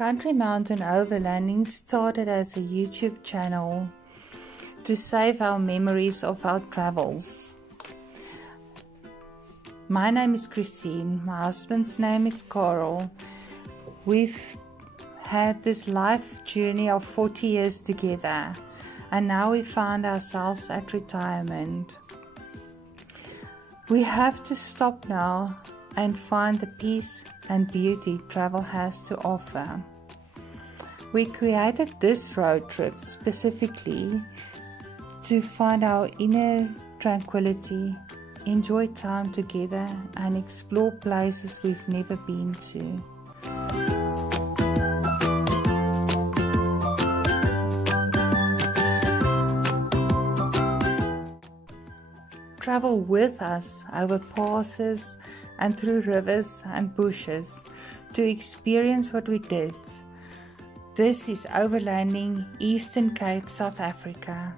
Country Mountain Overlanding started as a YouTube channel to save our memories of our travels. My name is Christine, my husband's name is Carl. We've had this life journey of 40 years together, and now we find ourselves at retirement. We have to stop now and find the peace and beauty travel has to offer. We created this road trip specifically to find our inner tranquility, enjoy time together, and explore places we've never been to. Travel with us over passes and through rivers and bushes to experience what we did. This is Overlanding Eastern Cape, South Africa.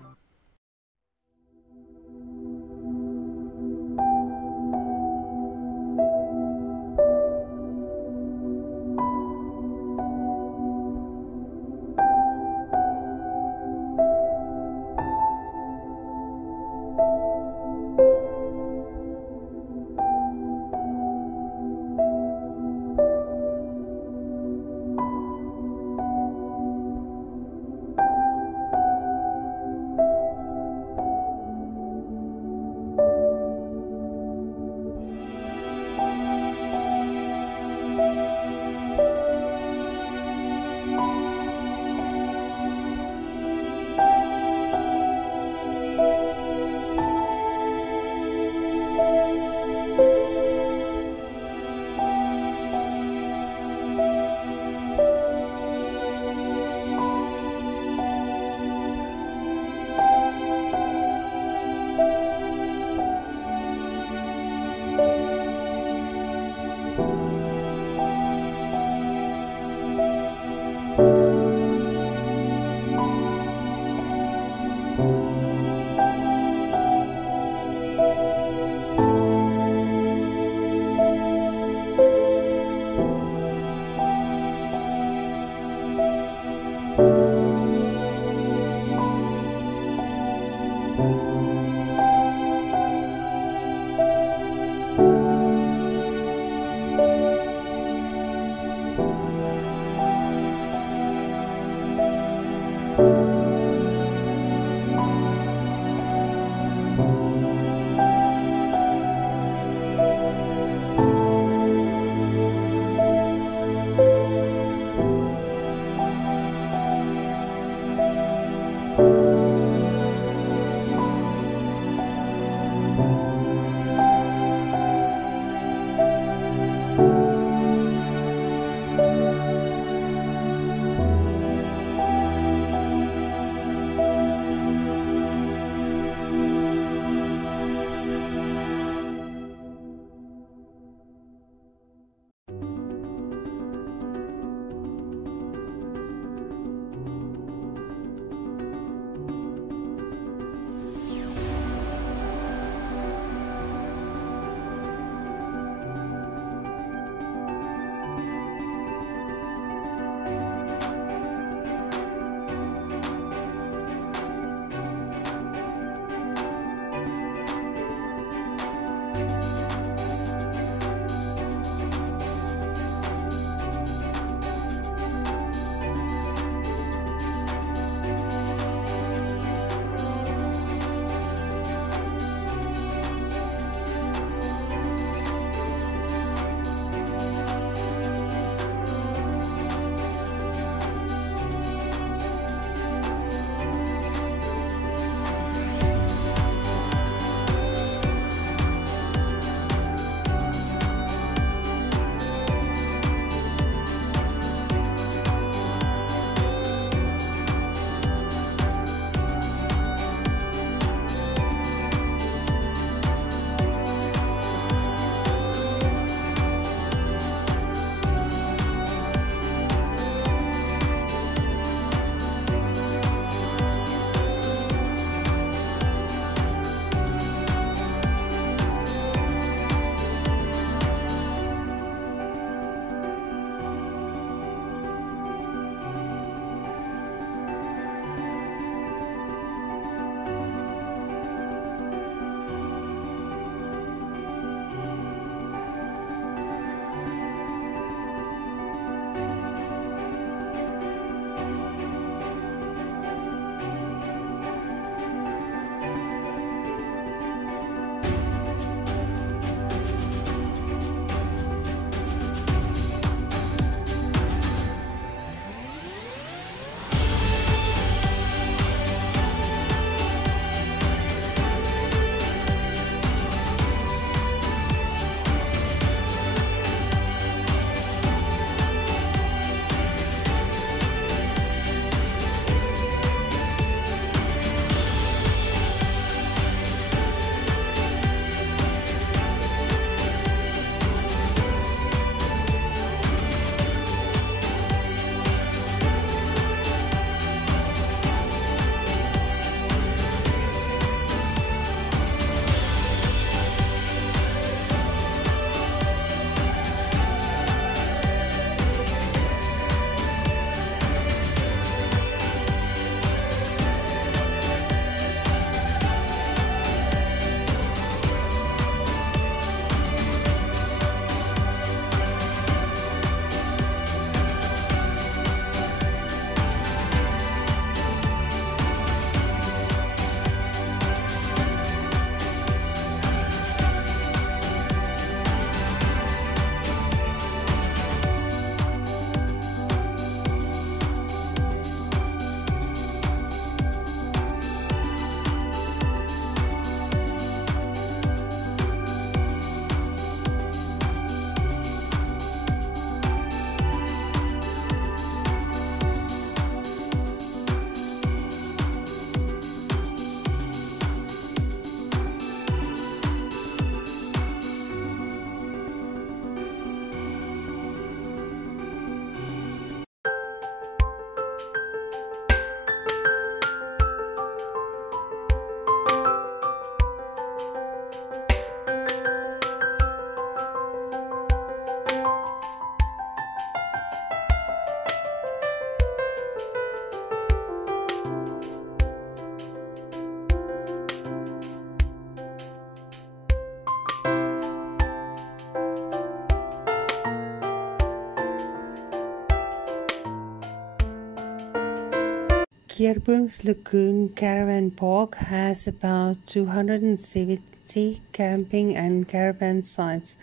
Keurbooms Lagoon Caravan Park has about 270 camping and caravan sites,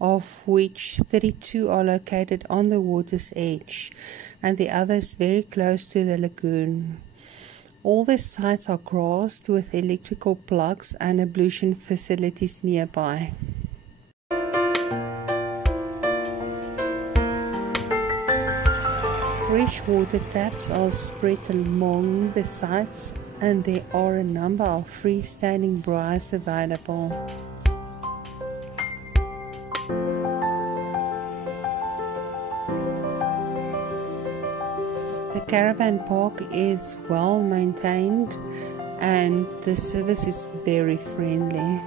of which 32 are located on the water's edge and the others very close to the lagoon. All the sites are grassed with electrical plugs and ablution facilities nearby. Fresh water taps are spread along the sites, and there are a number of freestanding Braais available. The caravan park is well maintained and the service is very friendly.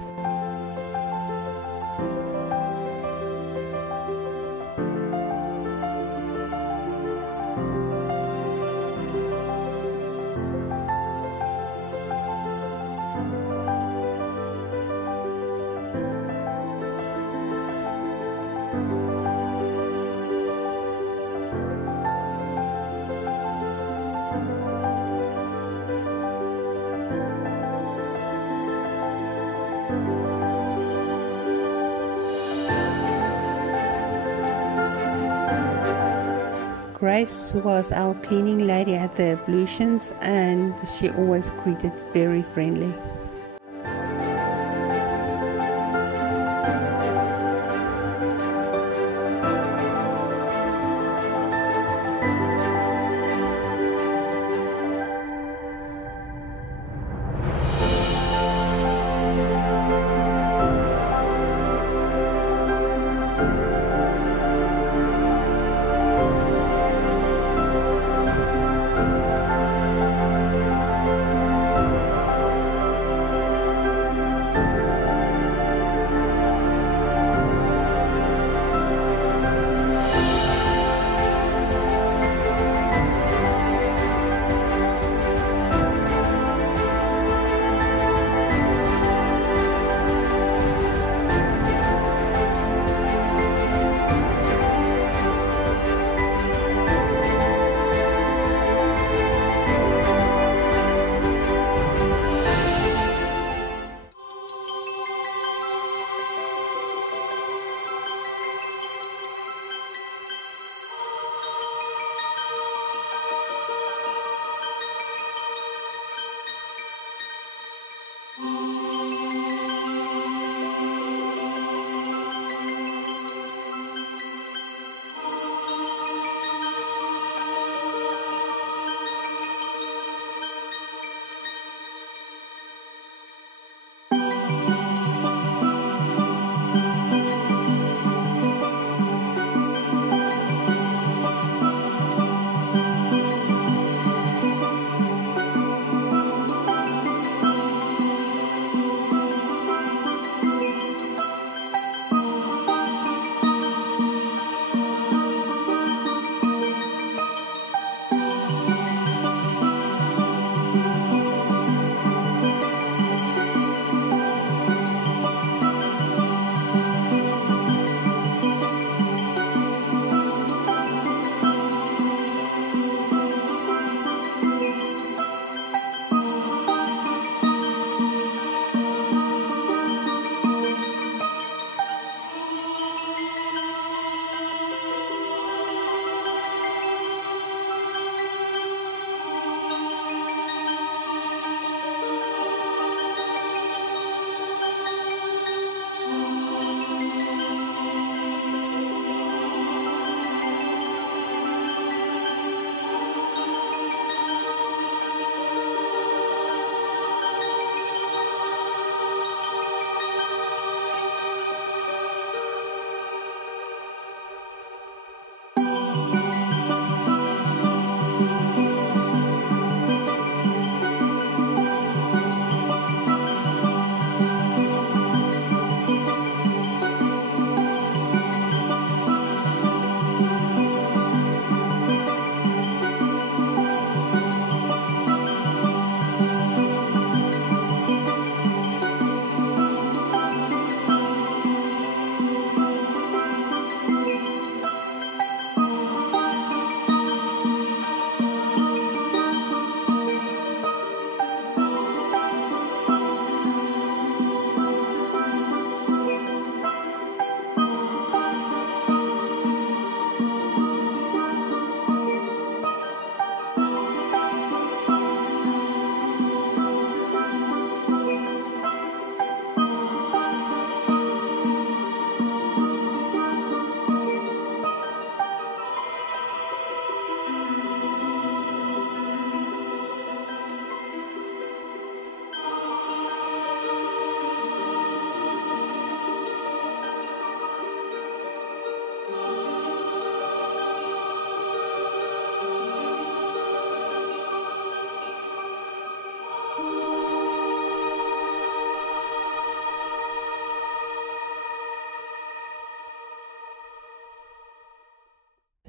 Braais was our cleaning lady at the ablutions, and she always greeted very friendly.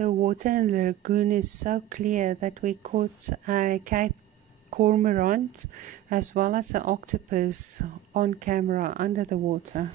The water in the lagoon is so clear that we caught a Cape cormorant as well as an octopus on camera under the water.